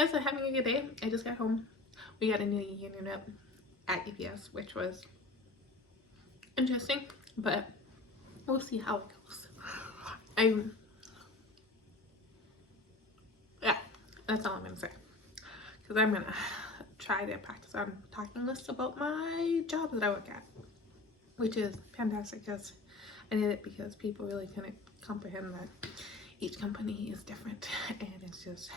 guys are having a good day. I just got home. We got a new unit at UPS, which was interesting, but we'll see how it goes. Yeah, that's all I'm gonna say. Because I'm gonna try to practice on talking lists about my job that I work at, which is fantastic because I did it because people really couldn't comprehend that each company is different, and it's just,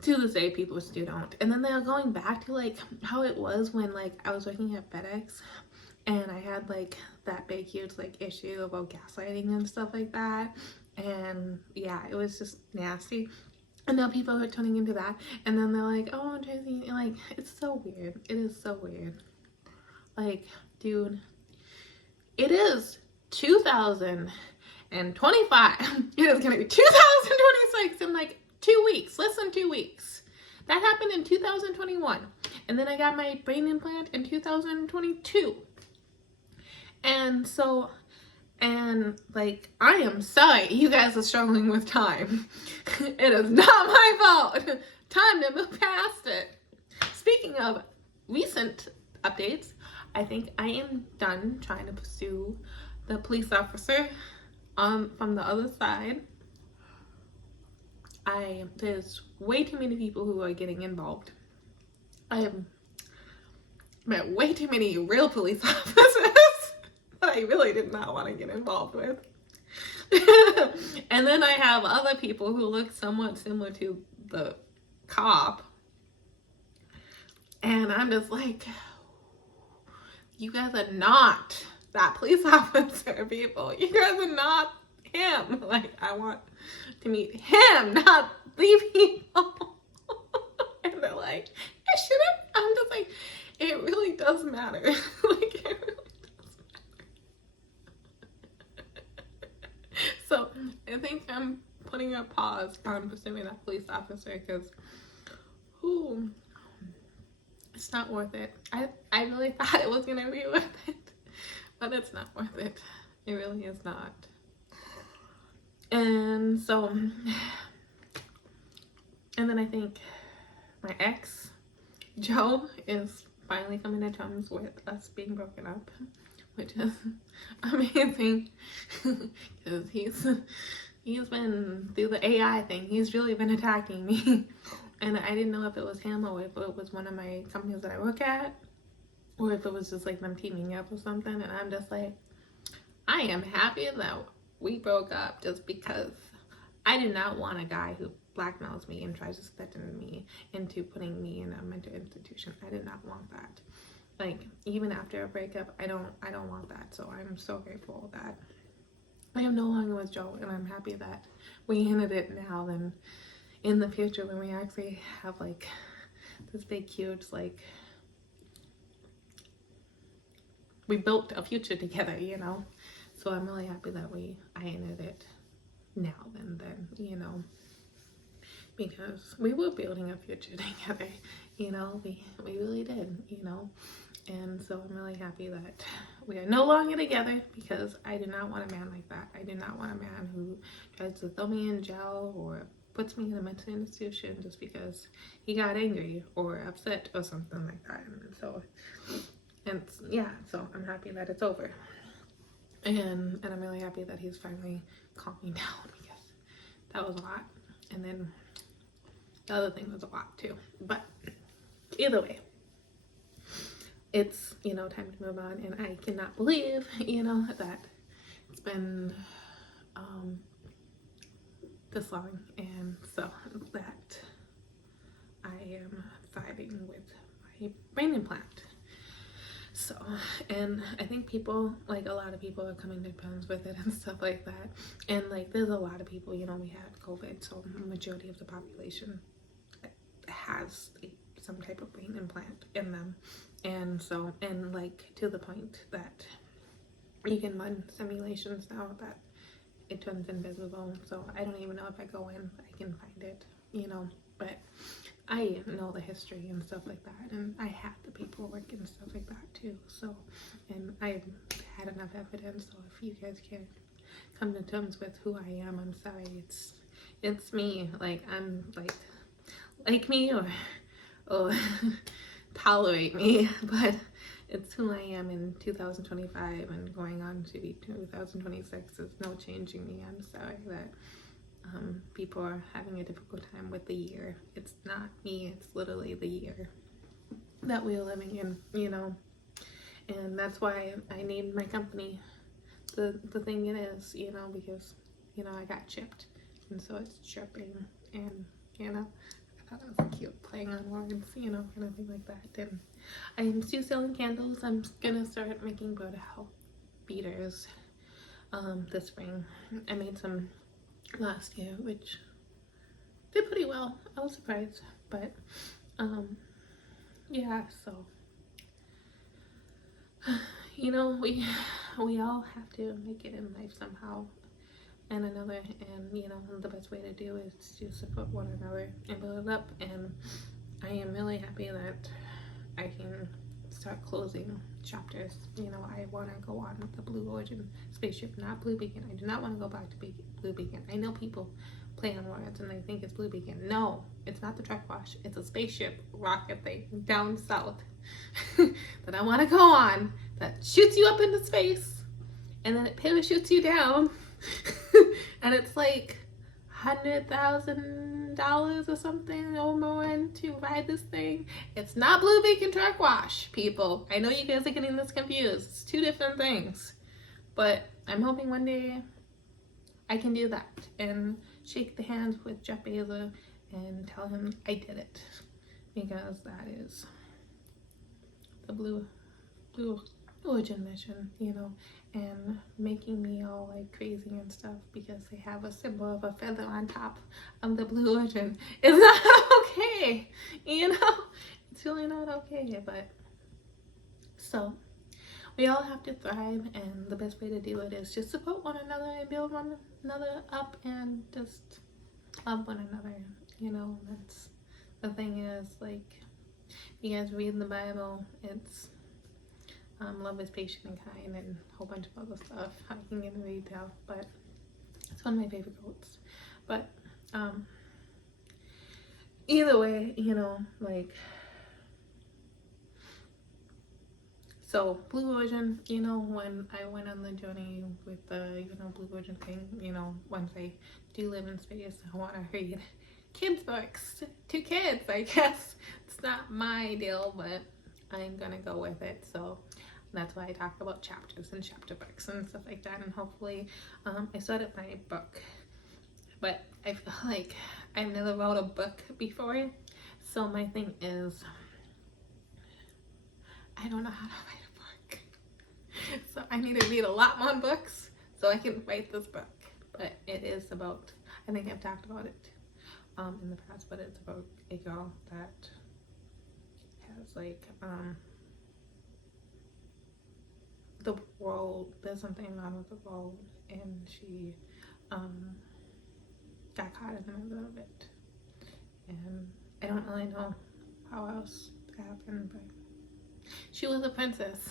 to this day, people still don't. And then they're going back to like how it was when like I was working at FedEx and I had like that big huge like issue about gaslighting and stuff like that, and yeah, it was just nasty. And now people are turning into that, and then they're like, oh, Tracy, like, it's so weird. It is so weird. Like, dude, it is 2025. It is gonna be 2026 in like 2 weeks, less than 2 weeks. That happened in 2021. And then I got my brain implant in 2022. And so, and like, I am sorry you guys are struggling with time. It is not my fault. Time to move past it. Speaking of recent updates, I think I am done trying to pursue the police officer from the other side. There's way too many people who are getting involved. I have met way too many real police officers that I really did not want to get involved with. And then I have other people who look somewhat similar to the cop. And I'm just like, you guys are not that police officer, people. You guys are not him. Like, I want to meet him, not the people. And they're like, it shouldn't. I'm just like, it really does matter. Like, it really does matter. So I think I'm putting a pause on pursuing that police officer because, it's not worth it. I really thought it was gonna be worth it, but it's not worth it. It really is not. And so, and then I think my ex, Joe, is finally coming to terms with us being broken up, which is amazing because he's been through the AI thing. He's really been attacking me. And I didn't know if it was him or if it was one of my companies that I work at, or if it was just like them teaming up or something. And I'm just like, I am happy that we broke up just because I do not want a guy who blackmails me and tries to threaten me into putting me in a mental institution. I did not want that. Like, even after a breakup, I don't want that. So I'm so grateful that I am no longer with Joe, and I'm happy that we ended it now than in the future when we actually have like this big huge, like, we built a future together, you know. So I'm really happy that I ended it now than then, you know, because we were building a future together, you know. We really did, you know. And so I'm really happy that we are no longer together, because I do not want a man like that. I do not want a man who tries to throw me in jail or puts me in a mental institution just because he got angry or upset or something like that. And so, and yeah, so I'm happy that it's over. And I'm really happy that he's finally calming down, because that was a lot. And then the other thing was a lot too. But either way, it's, you know, time to move on. And I cannot believe, you know, that it's been this long, and so that I am thriving with my brain implant. So, and I think people, like, a lot of people are coming to terms with it and stuff like that. And like, there's a lot of people, you know, we had COVID, so the majority of the population has some type of brain implant in them. And so, and like, to the point that you can run simulations now that it turns invisible. So I don't even know if I go in, I can find it, you know. But I know the history and stuff like that, and I have the paperwork and stuff like that too. So, and I've had enough evidence. So if you guys can come to terms with who I am, I'm sorry, it's me. Like, I'm like, like me or tolerate me, but it's who I am in 2025 and going on to be 2026. There's no changing me. I'm sorry that people are having a difficult time with the year. It's not me, it's literally the year that we're living in, you know. And that's why I named my company the thing it is, you know, because, you know, I got chipped, and so it's chipping, and, you know, I thought it was cute playing on words, you know, and everything like that. And I am still selling candles. I'm gonna start making Broadhouse beaters this spring. I made some last year, which did pretty well. I was surprised, but yeah, so you know, we all have to make it in life somehow and another, and you know, the best way to do is to support one another and build it up. And I am really happy that I can start closing chapters. You know, I want to go on with the Blue Origin spaceship, not Blue Beacon. I do not want to go back to Blue Beacon. I know people play on words and they think it's Blue Beacon. No, it's not the truck wash. It's a spaceship rocket thing down south that I want to go on that shoots you up into space and then it parachutes you down and it's like $100,000 or something or more to ride this thing. It's not Blue Beacon truck wash, people. I know you guys are getting this confused. It's two different things, but I'm hoping one day I can do that and shake the hands with Jeff Bezos and tell him I did it, because that is the Blue Origin mission, you know, and making me all like crazy and stuff because they have a symbol of a feather on top of the Blue Origin is not okay, you know. It's really not okay. But so we all have to thrive, and the best way to do it is just support one another and build one another up and just love one another, you know. That's the thing is, like, you guys read in the Bible, it's love is patient and kind and a whole bunch of other stuff. I can get into detail, but it's one of my favorite quotes. But either way, you know, like, so Blue Origin, you know, when I went on the journey with the, you know, Blue Origin thing, you know, once I do live in space, I want to read kids books to kids. I guess it's not my deal, but I'm gonna go with it. So that's why I talk about chapters and chapter books and stuff like that. And hopefully I started my book, but I feel like I've never wrote a book before, so my thing is I don't know how to write a book, so I need to read a lot more books so I can write this book. But it is about, I think I've talked about it in the past, but it's about a girl that has like the world, there's something wrong with the world, and she got caught in the middle of it, and I don't really know how else it happened, but she was a princess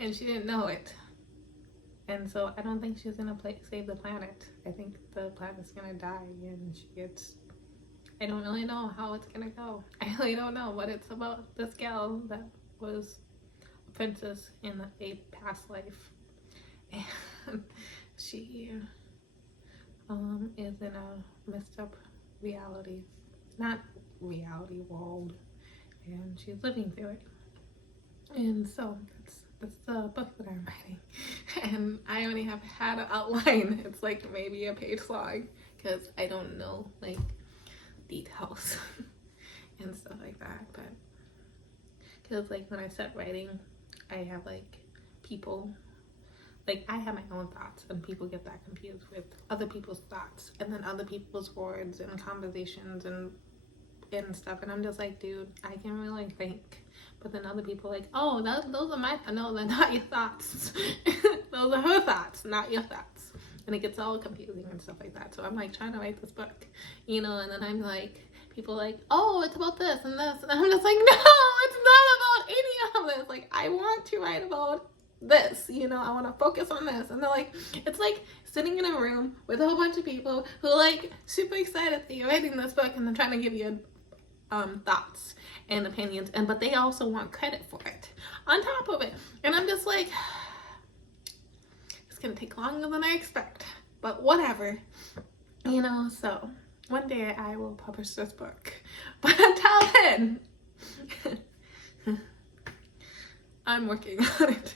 and she didn't know it, and so I don't think she's gonna save the planet. I think the planet's gonna die, and she gets, I don't really know how it's gonna go. I really don't know, but it's about this gal that was a princess in a past life, and she is in a messed up reality, not reality world, and she's living through it. And so that's the book that I'm writing, and I only have had an outline. It's like maybe a page long because I don't know like details and stuff like that. But because like when I start writing, I have like people, like I have my own thoughts, and people get that confused with other people's thoughts and then other people's words and conversations and stuff, and I'm just like, dude, I can really think. But then other people are like, oh, those are my, no, they're not your thoughts. Those are her thoughts, not your thoughts. And it gets all confusing and stuff like that. So I'm like trying to write this book, you know, and then I'm like, people are like, oh, it's about this, and I'm just like, no, it's not about any of this. Like, I want to write about this, you know, I want to focus on this. And they're like, it's like sitting in a room with a whole bunch of people who are like super excited that you're writing this book and they're trying to give you thoughts and opinions, and but they also want credit for it on top of it. And I'm just like, it's gonna take longer than I expect, but whatever, you know. So one day I will publish this book, but until then I'm working on it.